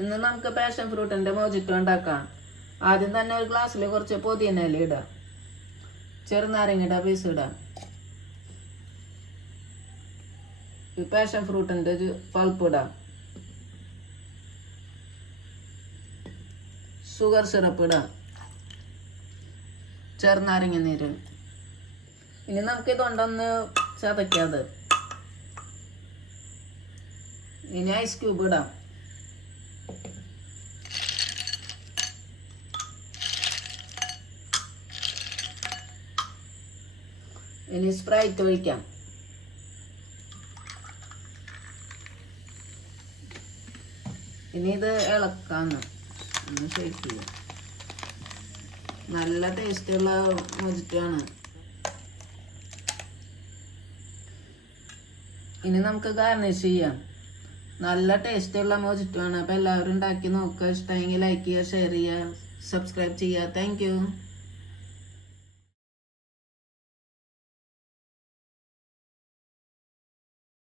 ഇന്ന് നമുക്ക് passion ഫ്രൂട്ടിന്റെ mojito ഉണ്ടാക്കാം. ആദ്യം തന്നെ ഒരു ഗ്ലാസ്സിൽ കുറച്ച് പുതിന ഇല ഇടാം, ചെറുനാരങ്ങയുടെ പീസ് ഇടാം, ഈ പാഷൻ ഫ്രൂട്ടിന്റെ ഒരു പൾപ്പ് ഇടാം, ഷുഗർ സിറപ്പ് ഇടാം, ചെറുനാരങ്ങ നീര്. ഇനി നമുക്ക് ഇതുകൊണ്ടൊന്ന് ചതക്കാതെ. ഇനി ഐസ് ക്യൂബ് ഇടാം, ഇനി സ്പ്രൈറ്റ് ഒഴിക്കാം. ഇനി ഇത് ഇളക്കാന്ന് ഒന്ന് ഷേക്ക് ചെയ്യാം. നല്ല ടേസ്റ്റുള്ള മൊജിറ്റോ ആണ്. ഇനി നമുക്ക് ഗാർണിഷ് ചെയ്യാം. നല്ല ടേസ്റ്റുള്ള മൊജിറ്റോ ആണ്. അപ്പോൾ എല്ലാവരും ഉണ്ടാക്കി നോക്കുക. ഇഷ്ടമെങ്കിൽ ലൈക്ക് ചെയ്യുക, ഷെയർ ചെയ്യുക, സബ്സ്ക്രൈബ് ചെയ്യുക. Thank you.